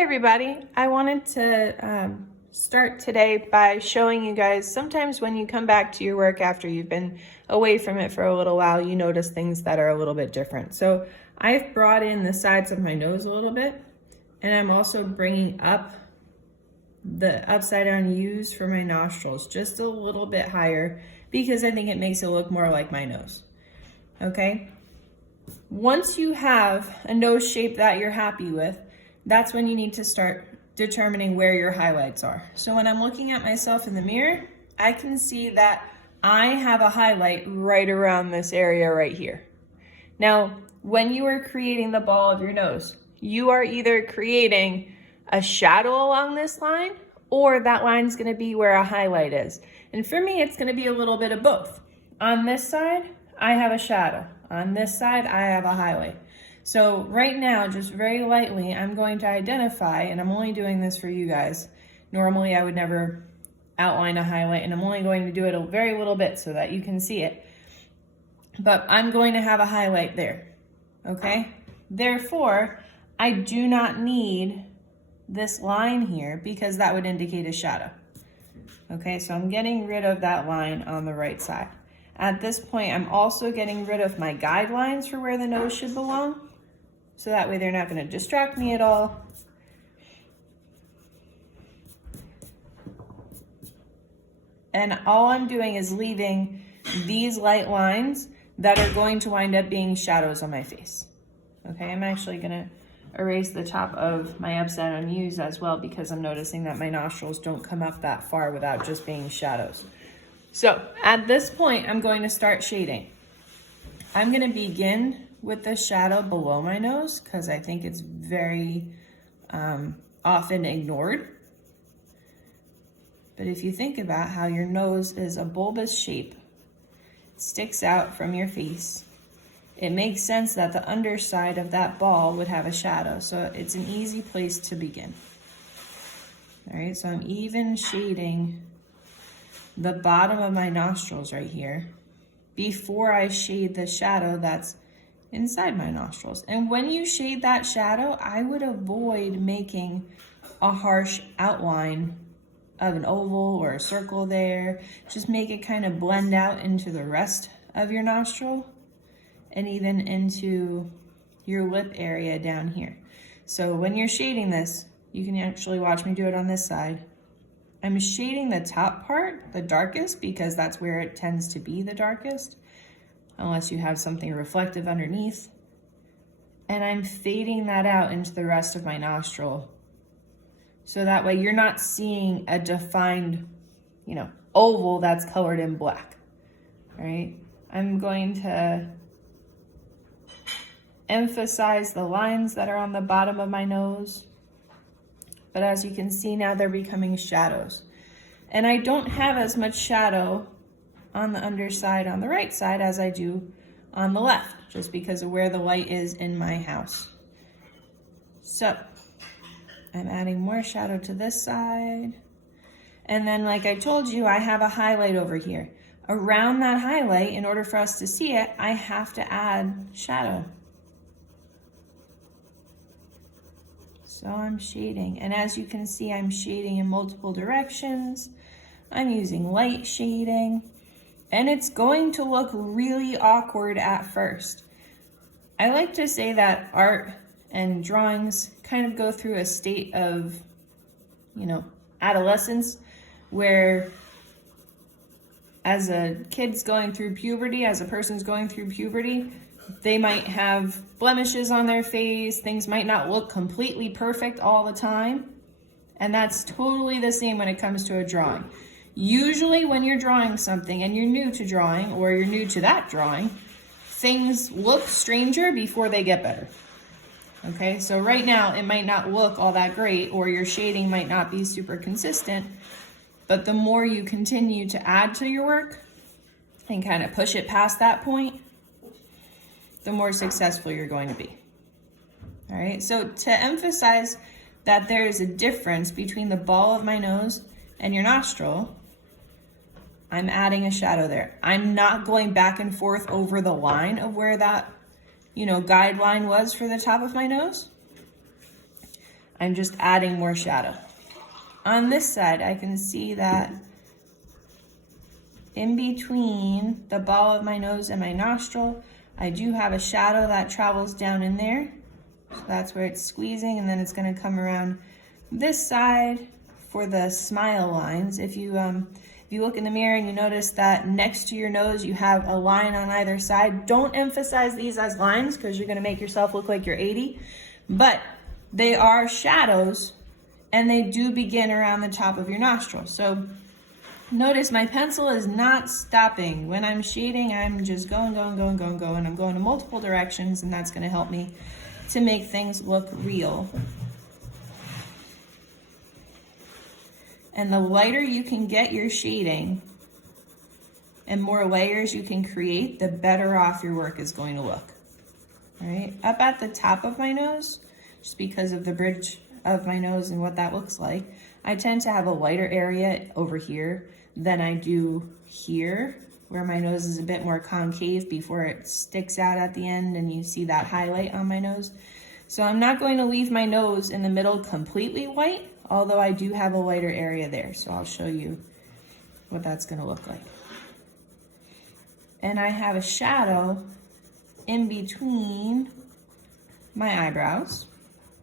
Hey everybody, I wanted to start today by showing you guys sometimes when you come back to your work after you've been away from it for a little while, you notice things that are a little bit different. So I've brought in the sides of my nose a little bit, and I'm also bringing up the upside down U's for my nostrils just a little bit higher because I think it makes it look more like my nose. Okay? Once you have a nose shape that you're happy with, that's when you need to start determining where your highlights are. So when I'm looking at myself in the mirror, I can see that I have a highlight right around this area right here. Now, when you are creating the ball of your nose, you are either creating a shadow along this line, or that line is going to be where a highlight is. And for me, it's going to be a little bit of both. On this side, I have a shadow. On this side, I have a highlight. So right now, just very lightly, I'm going to identify, and I'm only doing this for you guys. Normally, I would never outline a highlight, and I'm only going to do it a very little bit so that you can see it. But I'm going to have a highlight there, okay? Therefore, I do not need this line here because that would indicate a shadow. Okay, so I'm getting rid of that line on the right side. At this point, I'm also getting rid of my guidelines for where the nose should belong. So that way they're not going to distract me at all. And all I'm doing is leaving these light lines that are going to wind up being shadows on my face. Okay, I'm actually going to erase the top of my upside down U's as well because I'm noticing that my nostrils don't come up that far without just being shadows. So at this point, I'm going to start shading. I'm going to begin with the shadow below my nose because I think it's very often ignored. But if you think about how your nose is a bulbous shape, it sticks out from your face, it makes sense that the underside of that ball would have a shadow. So it's an easy place to begin. All right, so I'm even shading the bottom of my nostrils right here before I shade the shadow that's inside my nostrils. And when you shade that shadow, I would avoid making a harsh outline of an oval or a circle there. Just make it kind of blend out into the rest of your nostril and even into your lip area down here. So when you're shading this, you can actually watch me do it on this side. I'm shading the top part the darkest because that's where it tends to be the darkest, unless you have something reflective underneath. And I'm fading that out into the rest of my nostril. So that way you're not seeing a defined, oval that's colored in black, all right? I'm going to emphasize the lines that are on the bottom of my nose. But as you can see now, they're becoming shadows. And I don't have as much shadow on the underside on the right side as I do on the left, just because of where the light is in my house. So I'm adding more shadow to this side. And then like I told you, I have a highlight over here. Around that highlight, in order for us to see it, I have to add shadow. So I'm shading, and as you can see, I'm shading in multiple directions. I'm using light shading, and it's going to look really awkward at first. I like to say that art and drawings kind of go through a state of, adolescence, where as a kid's going through puberty, as a person's going through puberty, they might have blemishes on their face. Things might not look completely perfect all the time. And that's totally the same when it comes to a drawing. Usually when you're drawing something and you're new to drawing, or you're new to that drawing, things look stranger before they get better. Okay, so right now it might not look all that great, or your shading might not be super consistent, but the more you continue to add to your work and kind of push it past that point, the more successful you're going to be. All right, so to emphasize that there is a difference between the ball of my nose and your nostril, I'm adding a shadow there. I'm not going back and forth over the line of where that, guideline was for the top of my nose. I'm just adding more shadow. On this side, I can see that in between the ball of my nose and my nostril, I do have a shadow that travels down in there. So that's where it's squeezing, and then it's gonna come around this side for the smile lines. If you look in the mirror and you notice that next to your nose you have a line on either side, don't emphasize these as lines because you're gonna make yourself look like you're 80, but they are shadows and they do begin around the top of your nostril. So notice my pencil is not stopping. When I'm shading, I'm just going. I'm going in multiple directions, and that's gonna help me to make things look real. And the lighter you can get your shading and more layers you can create, the better off your work is going to look. All right, up at the top of my nose, just because of the bridge of my nose and what that looks like, I tend to have a lighter area over here than I do here, where my nose is a bit more concave before it sticks out at the end and you see that highlight on my nose. So I'm not going to leave my nose in the middle completely white, although I do have a lighter area there. So I'll show you what that's gonna look like. And I have a shadow in between my eyebrows.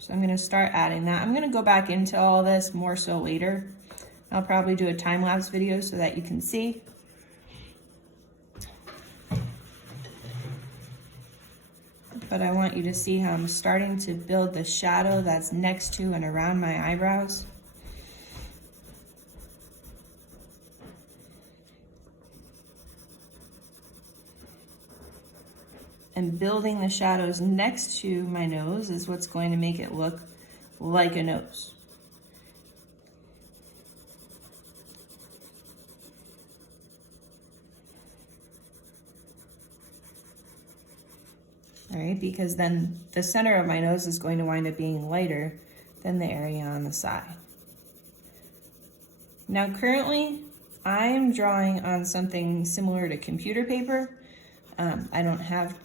So I'm gonna start adding that. I'm gonna go back into all this more so later. I'll probably do a time-lapse video so that you can see. But I want you to see how I'm starting to build the shadow that's next to and around my eyebrows. And building the shadows next to my nose is what's going to make it look like a nose. All right, because then the center of my nose is going to wind up being lighter than the area on the side. Now currently, I am drawing on something similar to computer paper. I don't have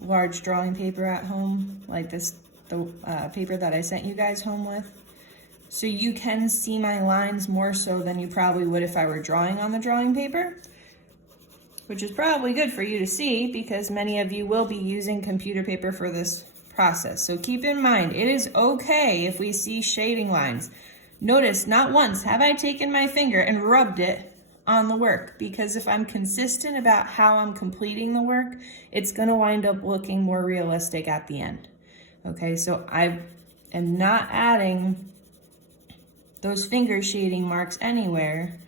large drawing paper at home like this, the paper that I sent you guys home with. So you can see my lines more so than you probably would if I were drawing on the drawing paper, which is probably good for you to see because many of you will be using computer paper for this process. So keep in mind, it is okay if we see shading lines. Notice not once have I taken my finger and rubbed it on the work, because if I'm consistent about how I'm completing the work, it's gonna wind up looking more realistic at the end. Okay, so I am not adding those finger shading marks anywhere.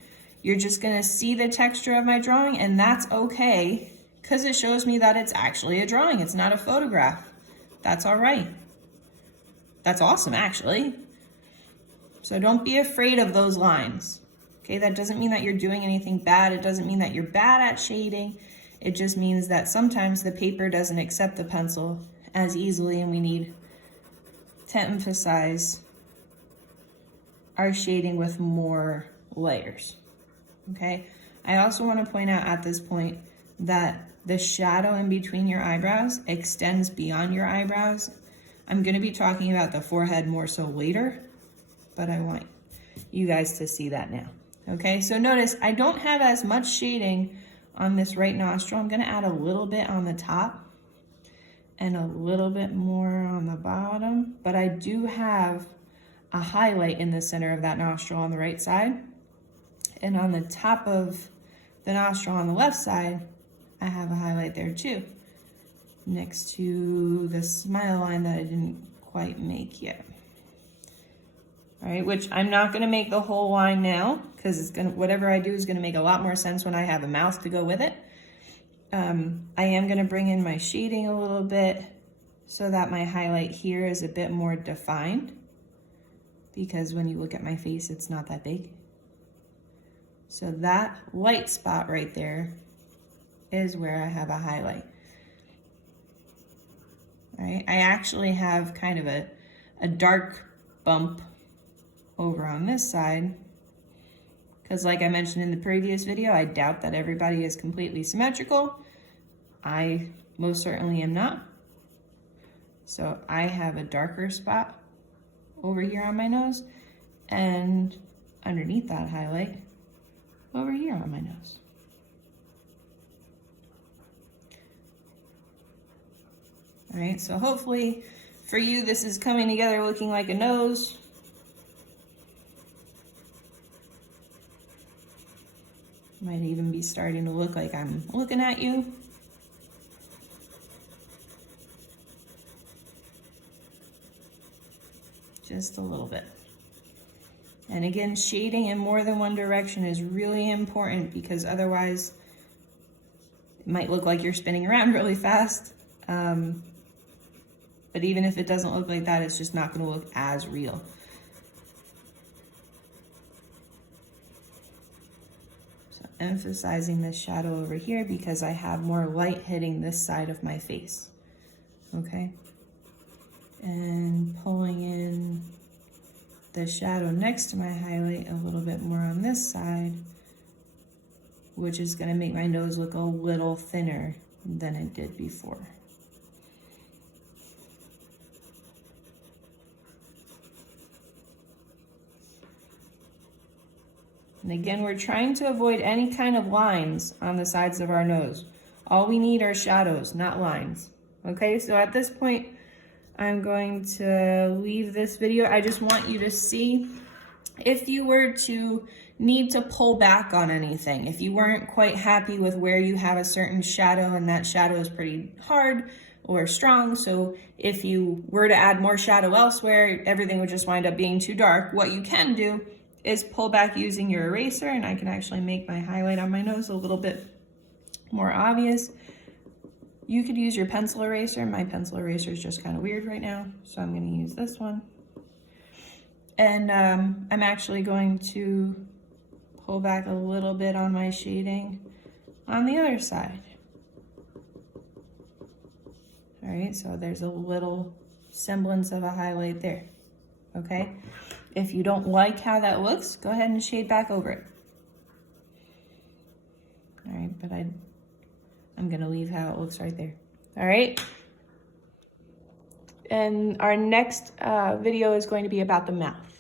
You're just gonna see the texture of my drawing, and that's okay, because it shows me that it's actually a drawing. It's not a photograph. That's all right. That's awesome, actually. So don't be afraid of those lines. Okay, that doesn't mean that you're doing anything bad. It doesn't mean that you're bad at shading. It just means that sometimes the paper doesn't accept the pencil as easily, and we need to emphasize our shading with more layers. Okay, I also want to point out at this point that the shadow in between your eyebrows extends beyond your eyebrows. I'm going to be talking about the forehead more so later, but I want you guys to see that now. Okay, so notice I don't have as much shading on this right nostril. I'm going to add a little bit on the top and a little bit more on the bottom, but I do have a highlight in the center of that nostril on the right side. And on the top of the nostril on the left side, I have a highlight there too, next to the smile line that I didn't quite make yet. All right, which I'm not gonna make the whole line now, because it's gonna, whatever I do is gonna make a lot more sense when I have a mouth to go with it. I am gonna bring in my shading a little bit so that my highlight here is a bit more defined, because when you look at my face, it's not that big. So that light spot right there is where I have a highlight. All right, I actually have kind of a dark bump over on this side, because like I mentioned in the previous video, I doubt that everybody is completely symmetrical. I most certainly am not. So I have a darker spot over here on my nose, and underneath that highlight over here on my nose. All right, so hopefully for you, this is coming together looking like a nose. Might even be starting to look like I'm looking at you. Just a little bit. And again, shading in more than one direction is really important, because otherwise it might look like you're spinning around really fast. But even if it doesn't look like that, it's just not going to look as real. So emphasizing this shadow over here because I have more light hitting this side of my face. Okay? And pulling in the shadow next to my highlight a little bit more on this side, which is going to make my nose look a little thinner than it did before. And again, we're trying to avoid any kind of lines on the sides of our nose. All we need are shadows, not lines. Okay, so at this point, I'm going to leave this video. I just want you to see if you were to need to pull back on anything, if you weren't quite happy with where you have a certain shadow and that shadow is pretty hard or strong, so if you were to add more shadow elsewhere, everything would just wind up being too dark. What you can do is pull back using your eraser, and I can actually make my highlight on my nose a little bit more obvious. You could use your pencil eraser. My pencil eraser is just kind of weird right now, so I'm going to use this one. And I'm actually going to pull back a little bit on my shading on the other side. All right, so there's a little semblance of a highlight there, okay? If you don't like how that looks, go ahead and shade back over it. All right, but I'm gonna leave how it looks right there. All right. And our next video is going to be about the mouth.